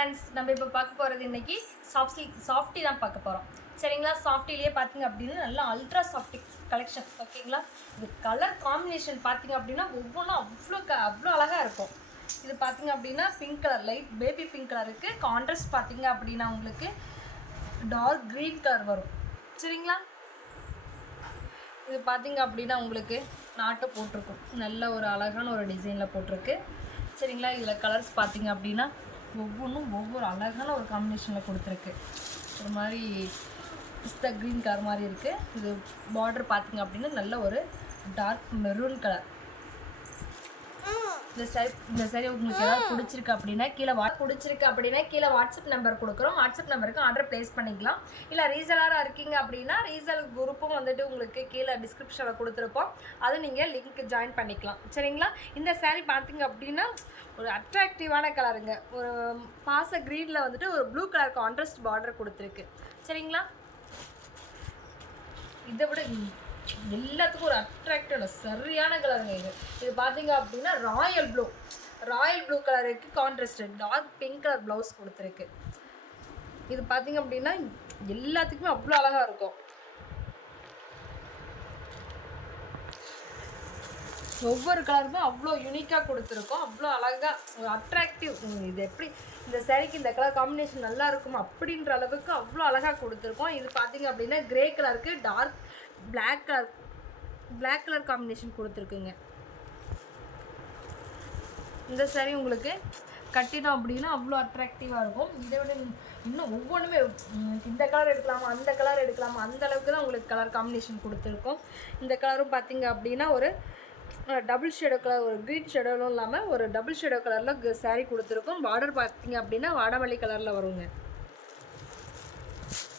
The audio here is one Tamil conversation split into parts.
ஃப்ரெண்ட்ஸ், நம்ம இப்போ பார்க்க போகிறது இன்றைக்கி சாஃப்டி தான் பார்க்க போகிறோம். சரிங்களா? சாஃப்டிலேயே பார்த்தீங்க அப்படின்னா நல்லா அல்ட்ரா சாஃப்டி கலெக்ஷன். ஓகேங்களா? இது கலர் காம்பினேஷன் பார்த்தீங்க அப்படின்னா ஒவ்வொன்றும் அவ்வளோ அழகாக இருக்கும். இது பார்த்தீங்க அப்படின்னா pink colour, light baby pink colour இருக்குது. கான்ட்ராஸ்ட் பார்த்தீங்க அப்படின்னா உங்களுக்கு டார்க் க்ரீன் கலர் வரும். சரிங்களா? இது பார்த்தீங்க அப்படின்னா உங்களுக்கு நாட்டை போட்டிருக்கும். நல்ல ஒரு அழகான ஒரு டிசைனில் போட்டிருக்கு. சரிங்களா? இதில் கலர்ஸ் பார்த்தீங்க அப்படின்னா ஒவ்வொன்றும் ஒவ்வொரு அழகான ஒரு காம்பினேஷனில் கொடுத்துருக்கு. ஒரு மாதிரி பிஸ்தா க்ரீன் கலர் மாதிரி இருக்குது. இது பார்டர் பார்த்தீங்க அப்படின்னா நல்ல ஒரு டார்க் மெரூன் கலர். இந்த சாரி உங்களுக்கு ஏதாவது பிடிச்சிருக்கு அப்படின்னா கீழே வாட்ஸ்அப் நம்பர் கொடுக்குறோம். வாட்ஸ்அப் நம்பருக்கு ஆர்டர் ப்ளேஸ் பண்ணிக்கலாம். இல்லை ரீசெலராக இருக்கீங்க அப்படின்னா ரீசேல் குரூப்பும் வந்துட்டு உங்களுக்கு கீழே டிஸ்கிரிப்ஷனில் கொடுத்துருப்போம். அதை நீங்கள் லிங்க் ஜாயின் பண்ணிக்கலாம். சரிங்களா? இந்த சாரீ பார்த்தீங்க அப்படின்னா ஒரு அட்ராக்டிவான கலருங்க. ஒரு பாச க்ரீனில் வந்துட்டு ஒரு ப்ளூ கலர் கான்ட்ராஸ்ட் பார்டர் கொடுத்துருக்கு. சரிங்களா? இதை விட எல்லாத்துக்கும் ஒரு அட்ராக்டான சரியான கலருங்க. இது பார்த்தீங்க அப்படின்னா ராயல் ப்ளூ கலருக்கு contrast dark pink colour blouse கொடுத்துருக்கு. இது பார்த்தீங்க அப்படின்னா எல்லாத்துக்குமே அவ்வளோ அழகாக இருக்கும். ஒவ்வொரு கலருமே அவ்வளோ யூனிக்காக கொடுத்துருக்கோம். அவ்வளோ அழகாக ஒரு அட்ராக்டிவ். இது எப்படி இந்த சாரீக்கு இந்த கலர் காம்பினேஷன் நல்லா இருக்கும் அப்படின்ற அளவுக்கு அவ்வளோ அழகாக கொடுத்துருக்கோம். இது பார்த்தீங்க அப்படின்னா கிரே கலருக்கு டார்க் பிளாக் கலர் காம்பினேஷன் கொடுத்துருக்குங்க. இந்த சாரீ உங்களுக்கு கட்டினோம் அப்படின்னா அவ்வளோ அட்ராக்டிவாக இருக்கும். இதை விட இன்னும் ஒவ்வொன்றுமே இந்த கலர் எடுக்கலாமா அந்த கலர் எடுக்கலாமா அந்த அளவுக்கு தான் உங்களுக்கு கலர் காம்பினேஷன் கொடுத்துருக்கோம். இந்த கலரும் பார்த்தீங்க அப்படின்னா ஒரு டபுள் ஷேடோ கலர், ஒரு க்ரீன் ஷேடோவும் இல்லாமல் ஒரு டபுள் ஷேடோ கலரில் சாரீ கொடுத்துருக்கோம். பார்டர் பார்த்தீங்க அப்படின்னா வாடாமல்லி கலரில் வருங்க.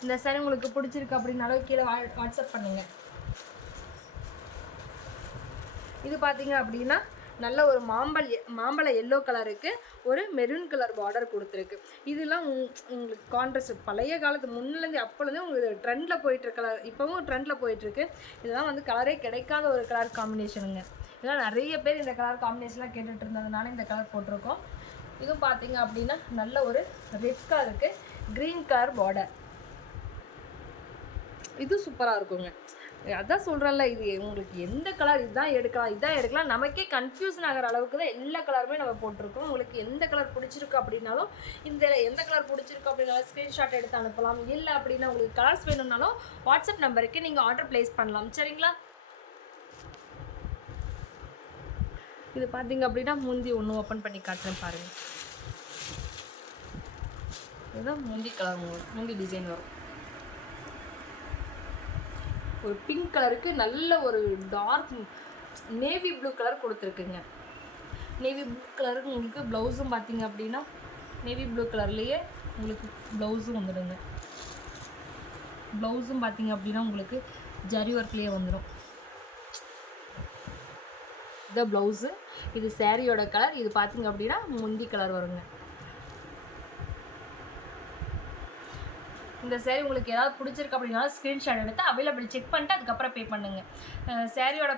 இந்த சாரீ உங்களுக்கு பிடிச்சிருக்கு அப்படின்னாலும் கீழே வாட்ஸ்அப் பண்ணுங்கள். இது பார்த்தீங்க அப்படின்னா நல்ல ஒரு மாம்பழ எல்லோ கலருக்கு ஒரு மெரூன் கலர் பார்டர் கொடுத்துருக்கு. இதெல்லாம் உங்களுக்கு கான்ட்ராஸ்ட் பழைய காலத்து முன்னிலேருந்து அப்போலேருந்து உங்களுக்கு ட்ரெண்டில் போயிட்டுருக்கு கலர். இப்போவும் ட்ரெண்டில் போயிட்டுருக்கு. இதெல்லாம் வந்து கலரே கிடைக்காத ஒரு கலர் காம்பினேஷனுங்க. இதெல்லாம் நிறைய பேர் இந்த கலர் காம்பினேஷன்லாம் கேட்டுட்டு இருந்ததுனால இந்த கலர் போட்டிருக்கோம். இதுவும் பார்த்தீங்க அப்படின்னா நல்ல ஒரு ரெட் கலருக்கு க்ரீன் கலர் பார்டர். இது சூப்பராக இருக்குங்க. அதான் சொல்கிறேன்ல, இது உங்களுக்கு எந்த கலர் இதான் எடுக்கலாம் நமக்கே கன்ஃபியூஷன் ஆகிற அளவுக்கு தான் எல்லா கலருமே நம்ம போட்டிருக்கோம். உங்களுக்கு எந்த கலர் பிடிச்சிருக்கு அப்படின்னாலும் எந்த கலர் பிடிச்சிருக்கு அப்படின்னாலும் ஸ்க்ரீன்ஷாட் எடுத்து அனுப்பலாம். இல்லை அப்படின்னா உங்களுக்கு கலர்ஸ் வேணும்னாலும் வாட்ஸ்அப் நம்பருக்கு நீங்கள் ஆர்டர் ப்ளேஸ் பண்ணலாம். சரிங்களா? இது பார்த்தீங்க அப்படின்னா முந்தி ஒன்று ஓப்பன் பண்ணி காட்டுறேன் பாருங்கள். இதுதான் முந்தி டிசைன் வரும். ஒரு பிங்க் கலருக்கு நல்ல ஒரு டார்க் நேவி ப்ளூ கலர் கொடுத்துருக்குங்க. நேவி ப்ளூ கலருக்கு உங்களுக்கு ப்ளவுஸும் பார்த்தீங்க அப்படின்னா நேவி ப்ளூ கலர்லேயே உங்களுக்கு ப்ளவுஸும் வந்துடுங்க. ப்ளவுஸும் பார்த்தீங்க அப்படின்னா உங்களுக்கு ஜரி ஒர்க்லேயே வந்துடும். இந்த ப்ளவுஸு, இது சாரியோட கலர். இது பார்த்தீங்க அப்படின்னா முந்தி கலர் வருங்க. இந்த சாரீ உங்களுக்கு ஏதாவது பிடிச்சிருக்கு அப்படின்னாலும் ஸ்க்ரீன்ஷாட் எடுத்து அவைலபிள் செக் பண்ணிட்டு அதுக்கப்புறம் பே பண்ணுங்கள். சாரியோட